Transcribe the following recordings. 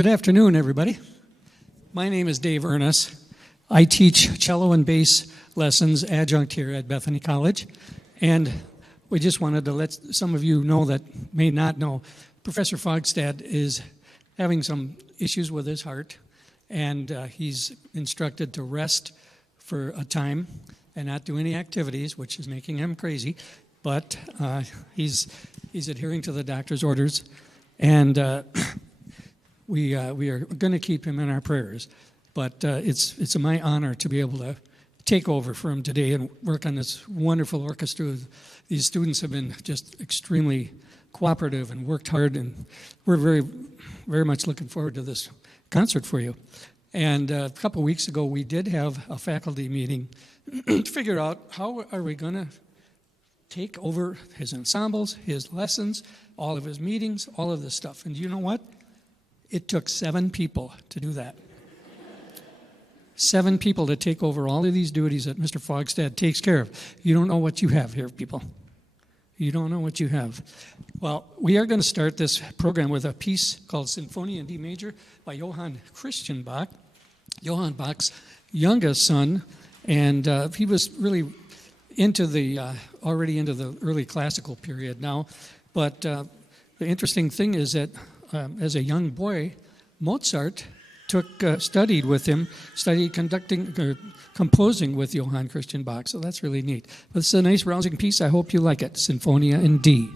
Good afternoon, everybody. My name is Dave Urness. I teach cello and bass lessons adjunct here at Bethany College, and we just wanted to let some of you know that may not know, Professor Fogstad is having some issues with his heart, and he's instructed to rest for a time and not do any activities, which is making him crazy, but he's adhering to the doctor's orders, and we are going to keep him in our prayers. But it's my honor to be able to take over for him today and work on this wonderful orchestra. These students have been just extremely cooperative and worked hard, and we're very, very much looking forward to this concert for you. And a couple weeks ago, we did have a faculty meeting to figure out how are we going to take over his ensembles, his lessons, all of his meetings, all of this stuff. And you know what? It took 7 people to do that. 7 people to take over all of these duties that Mr. Fogstad takes care of. You don't know what you have here, people. You don't know what you have. Well, we are going to start this program with a piece called Sinfonia in D major by Johann Christian Bach, Johann Bach's youngest son, and he was really already into the early classical period now. But the interesting thing is that as a young boy, Mozart studied with him, studied composing with Johann Christian Bach, so that's really neat. But it's a nice, rousing piece. I hope you like it. Sinfonia in D.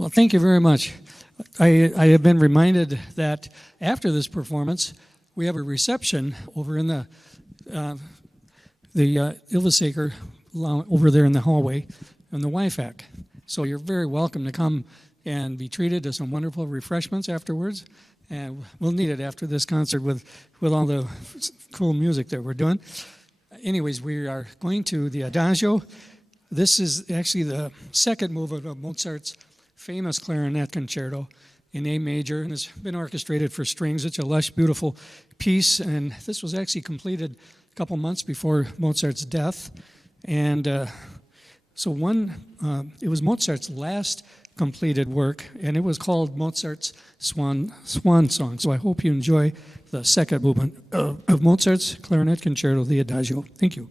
Well, thank you very much. I have been reminded that after this performance, we have a reception over in the Ilvasaker over there in the hallway in the YFAC. So you're very welcome to come and be treated to some wonderful refreshments afterwards. And we'll need it after this concert with all the cool music that we're doing. Anyways, we are going to the Adagio. This is actually the second movement of Mozart's famous clarinet concerto in A major, and it's been orchestrated for strings. It's a lush, beautiful piece, and this was actually completed a couple months before Mozart's death. And it was Mozart's last completed work, and it was called Mozart's Swan Song. So I hope you enjoy the second movement of Mozart's clarinet concerto, the Adagio. Thank you.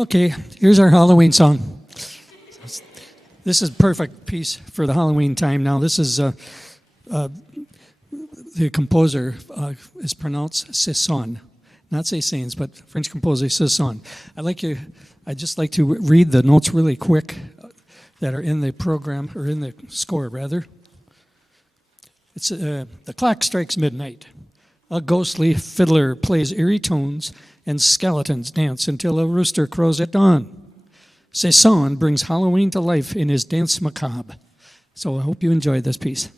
Okay, here's our Halloween song. This is a perfect piece for the Halloween time. Now, this is the composer is pronounced Saint-Saëns, not Saint-Saëns, but French composer Saint-Saëns. I'd just like to read the notes really quick that are in the program, or in the score, rather. It's the clock strikes midnight. A ghostly fiddler plays eerie tones, and skeletons dance until a rooster crows at dawn. Saint-Saëns brings Halloween to life in his Danse Macabre. So I hope you enjoyed this piece.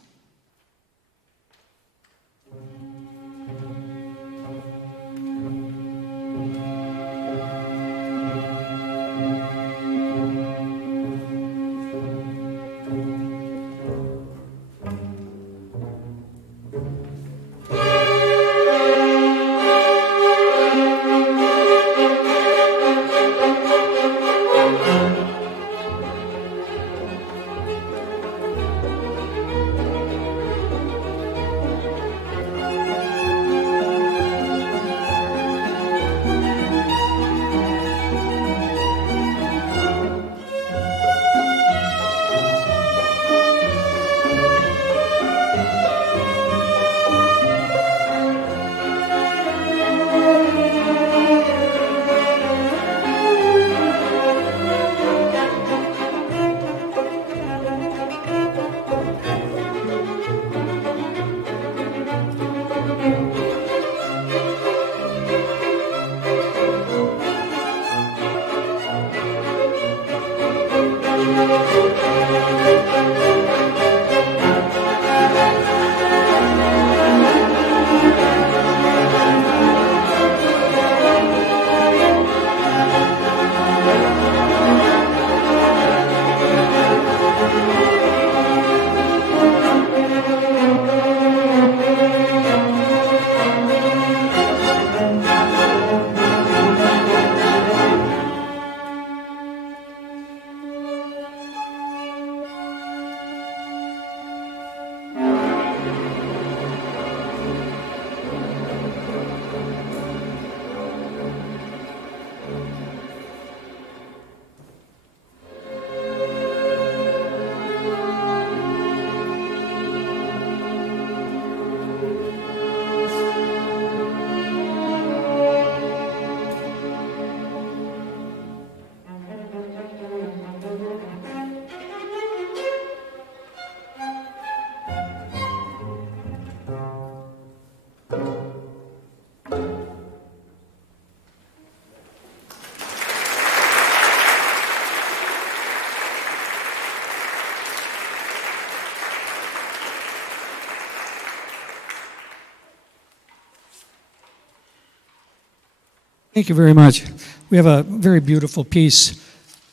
Thank you very much. We have a very beautiful piece,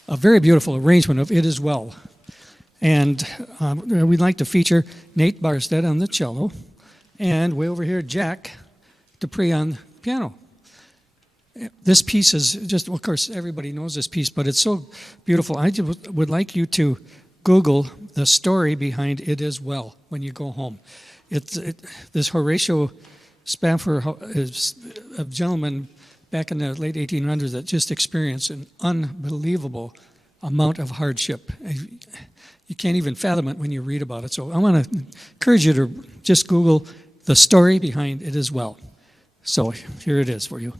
a very beautiful arrangement of It Is Well. And we'd like to feature Nate Barstad on the cello, and way over here, Jack DePrey on piano. This piece is just, of course, everybody knows this piece, but it's so beautiful. I just would like you to Google the story behind It Is Well when you go home. This Horatio Spafford is a gentleman back in the late 1800s that just experienced an unbelievable amount of hardship. You can't even fathom it when you read about it. So I want to encourage you to just Google the story behind It Is Well. So here it is for you.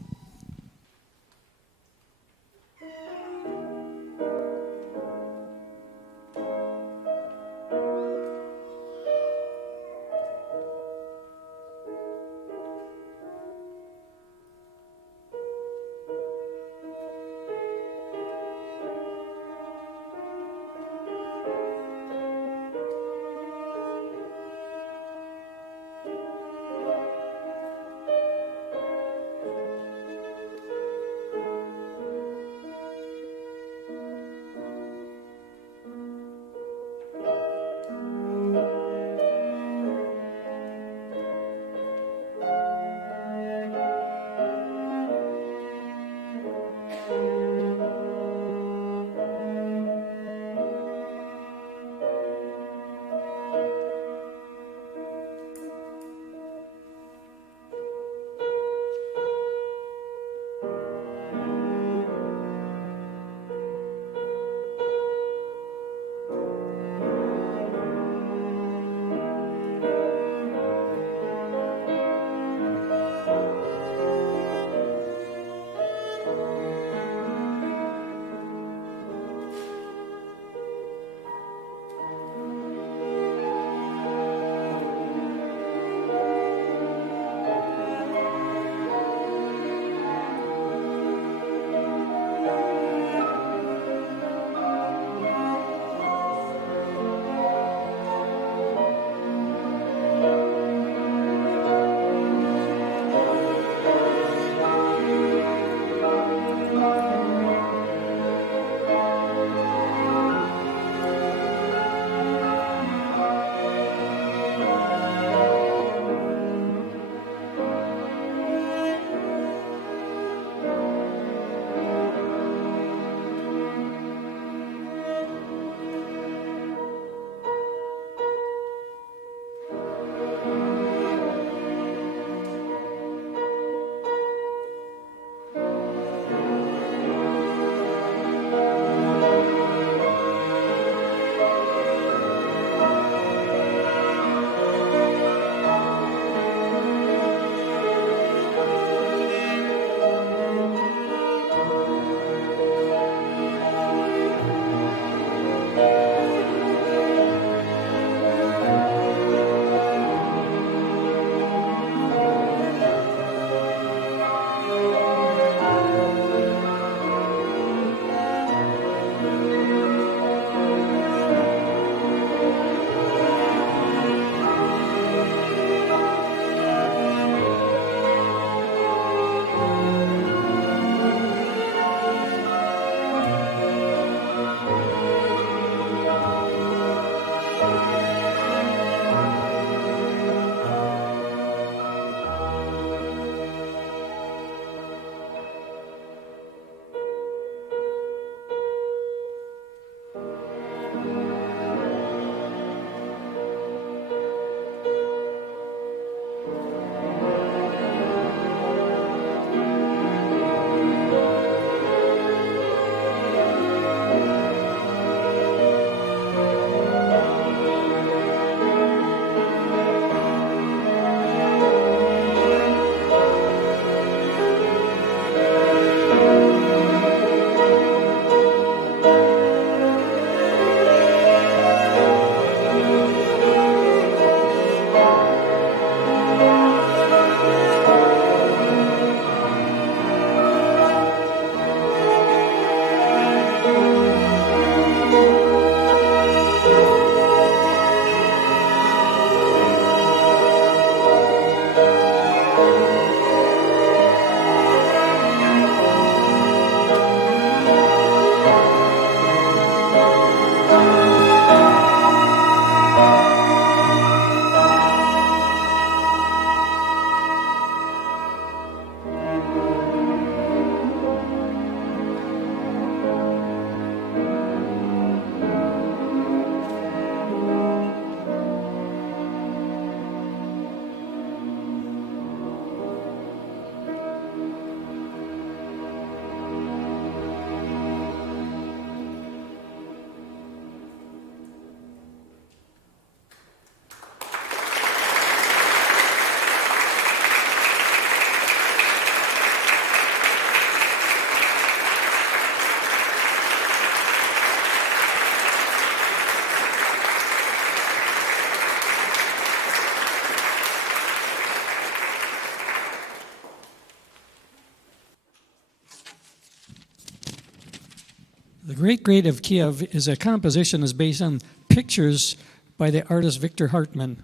Great Grade of Kiev is a composition is based on pictures by the artist Victor Hartmann.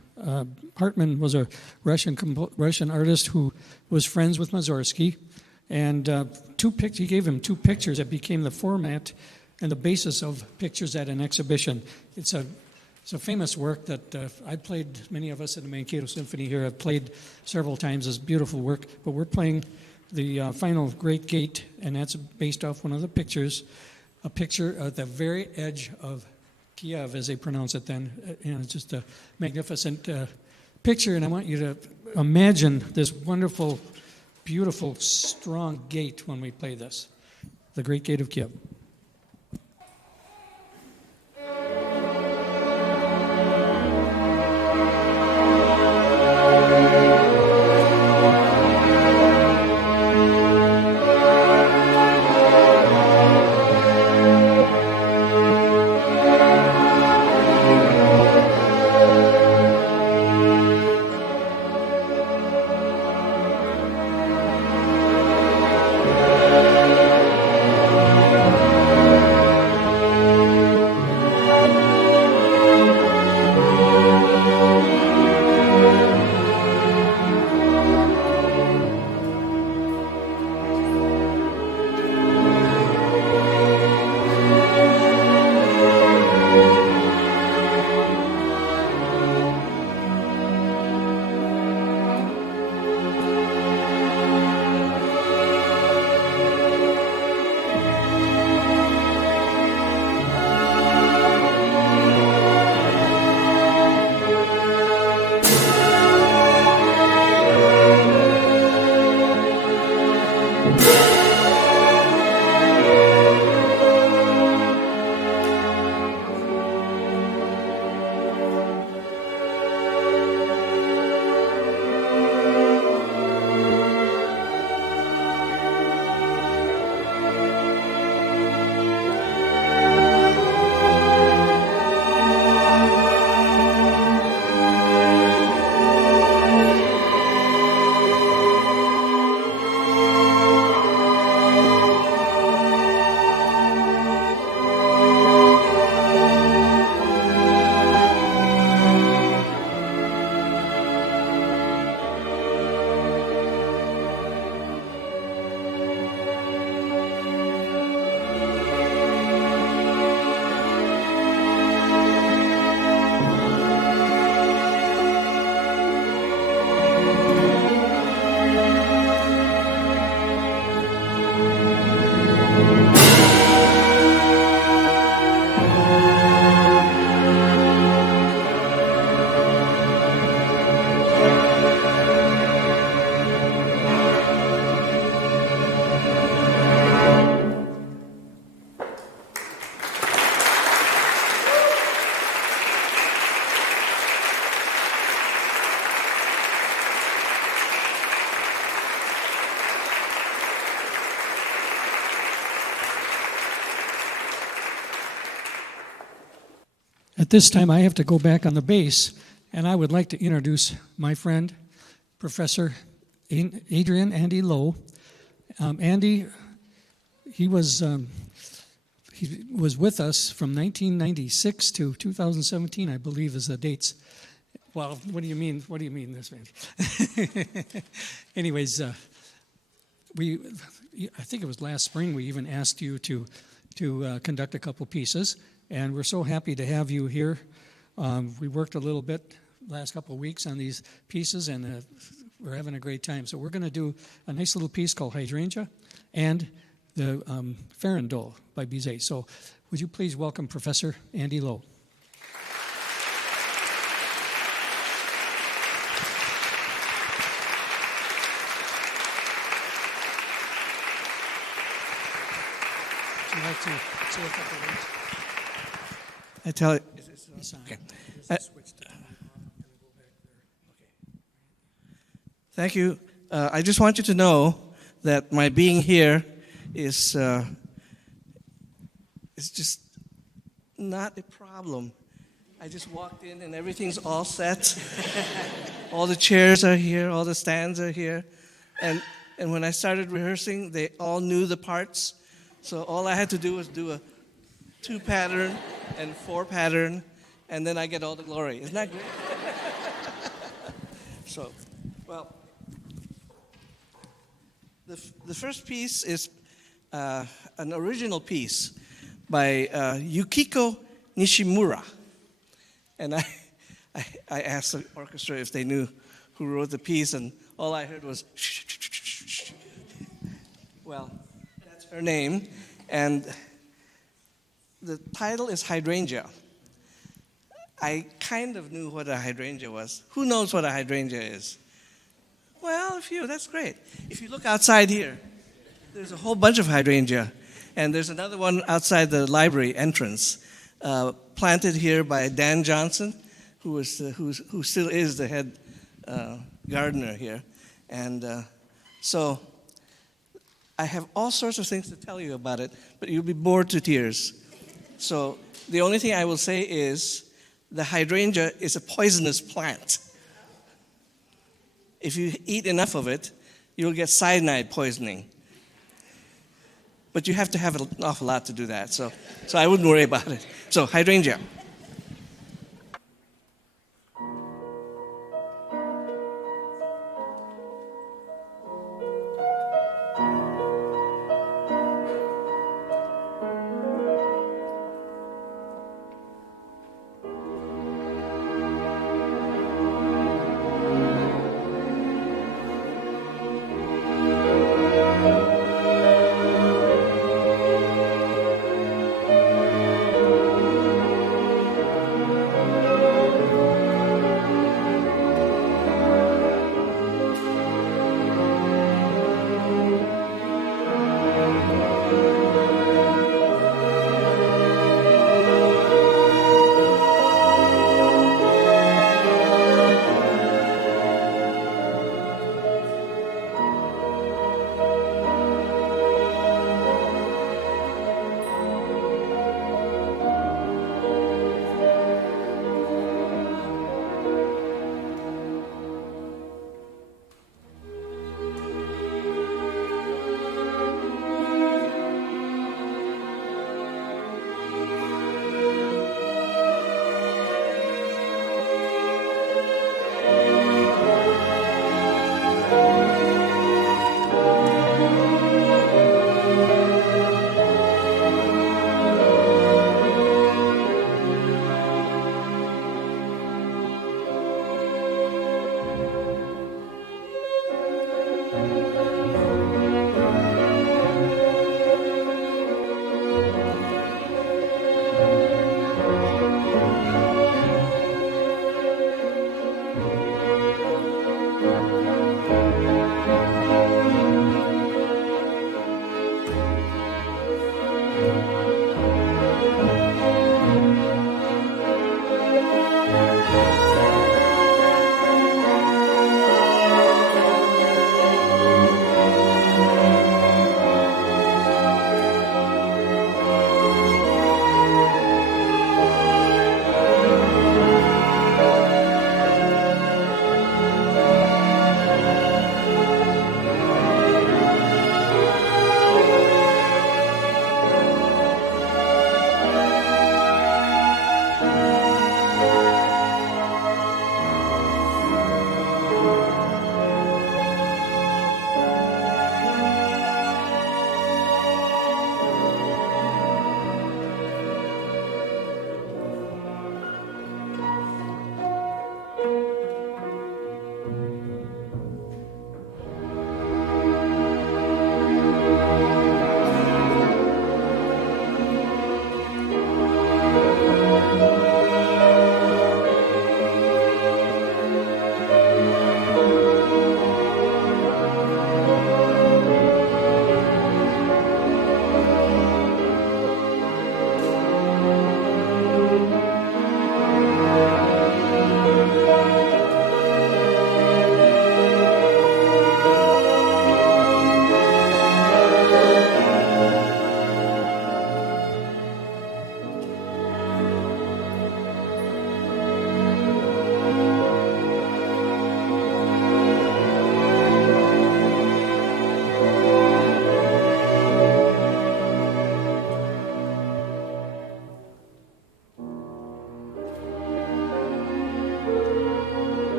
Hartmann was a Russian artist who was friends with Moussorgsky, and he gave him 2 pictures that became the format and the basis of pictures at an exhibition. It's a famous work that I played. Many of us at the Mankato Symphony here have played several times. It's beautiful work, but we're playing the final Great Gate, and that's based off one of the pictures, a picture at the very edge of Kiev, as they pronounce it then. It's just a magnificent picture, and I want you to imagine this wonderful, beautiful, strong gate when we play this, the Great Gate of Kiev. At this time, I have to go back on the bass, and I would like to introduce my friend, Professor Adrian Andy Lowe. Andy, he was with us from 1996 to 2017, I believe, is the dates. Well, what do you mean? What do you mean this, man? Anyways, I think it was last spring we even asked you to conduct a couple pieces, and we're so happy to have you here. We worked a little bit last couple of weeks on these pieces, and we're having a great time. So we're going to do a nice little piece called Hydrangea and the Farandole by Bizet. So would you please welcome Professor Andy Lowe. Would you like to say a couple of words? I tell it. Okay. Thank you. I just want you to know that my being here is just not a problem. I just walked in and everything's all set. All the chairs are here, all the stands are here. And when I started rehearsing, they all knew the parts. So all I had to do was do a 2 pattern and 4 pattern, and then I get all the glory. Isn't that great? So, well, the first piece is an original piece by Yukiko Nishimura. And I asked the orchestra if they knew who wrote the piece, and all I heard was shh, shh, shh, shh, shh. Well, that's her name, and the title is Hydrangea. I kind of knew what a hydrangea was. Who knows what a hydrangea is? Well, a few, that's great. If you look outside here, there's a whole bunch of hydrangea, and there's another one outside the library entrance, planted here by Dan Johnson, who still is the head gardener here. And so I have all sorts of things to tell you about it, but you'll be bored to tears. So the only thing I will say is the hydrangea is a poisonous plant. If you eat enough of it, you'll get cyanide poisoning. But you have to have an awful lot to do that, so I wouldn't worry about it. So hydrangea.